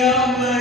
William